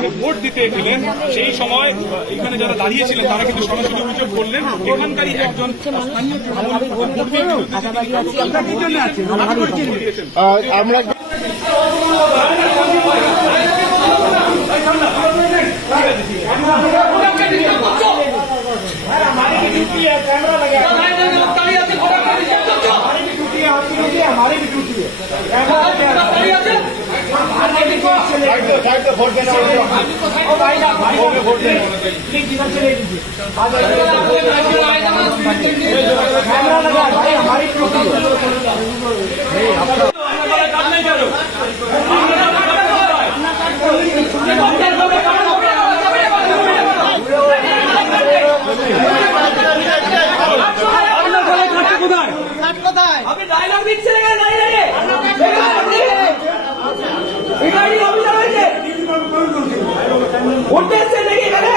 এখানে ভোট দিতে গেলেন সেই সময় এখানে যারা দাঁড়িয়েছিলেন, তারা কিন্তু সরাসরি অভিযোগ করলেন, এখানকারই একজন কর্মীর ভোট দিয়েছেন। আহ, আমরা আপনি ডায়লগ দিচ্ছেন দাঁড়িয়ে অফিসার হয়েছে উঠতে এসছেন নাকি এখানে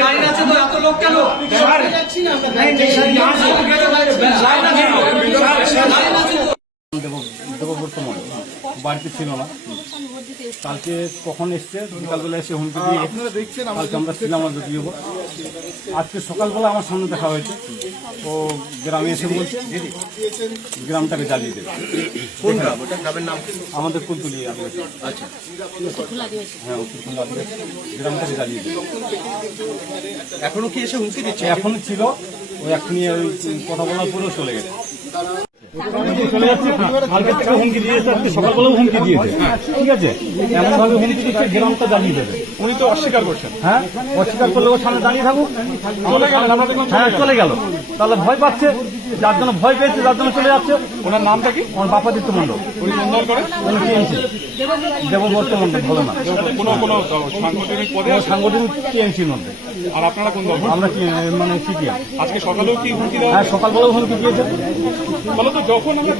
লাইন আছে তো এত লোক কেন লাইন আছে দেবব্রত মণ্ডল বাড়িতে ছিল না। কালকে কখন এসছে? বিকালবেলা এসে হুমকি দিয়ে কালকে আমরা ছিলাম আমাদের দিয়ে আজকে সকালবেলা আমার সামনে দেখা হয়েছে। ও গ্রামে এসে বলছে গ্রামটাকে জ্বালিয়ে দেবে। কোন গ্রাম? ওটা গ্রামের নাম আমাদের কুলতুলি আচ্ছা। হ্যাঁ গ্রামটাকে জ্বালিয়ে দেবে। এখনও কি এসে হুমকি দিচ্ছে? এখনই ছিল। ওই এখনই ওই কথা বলার পরেও চলে গেছে। চলে যাচ্ছে কালকে থেকে হুমকি দিয়েছে আজকে সকালবেলাও হুমকি দিয়েছে ঠিক আছে এমন ভাবে হুমকি দিচ্ছে গ্রামটা জ্বালিয়ে দেবে উনি তো অস্বীকার করছেন হ্যাঁ অস্বীকার করলে ওর সামনে দাঁড়িয়ে থাকুক চলে গেলেন আমরা দেখলাম হ্যাঁ চলে গেল তাহলে ভয় পাচ্ছে যার জন্য ভয় পেয়েছে যার জন্য চলে যাচ্ছে ওনার নামটা কি বাপাদিত্য উনি মন্ডল করেন উনি টিএমসি দেববর্ত মণ্ডল ভালো না কোনো কোনো সাংগঠনিক পদে কোনো আছে সাংগঠনিক টিএমসির মধ্যে আর আপনারা কোন দল আমরা মানে সিপিএম আজকে সকালেও কি হুমকি হ্যাঁ সকালবেলাও হুমকি দিয়েছে যখন আমরা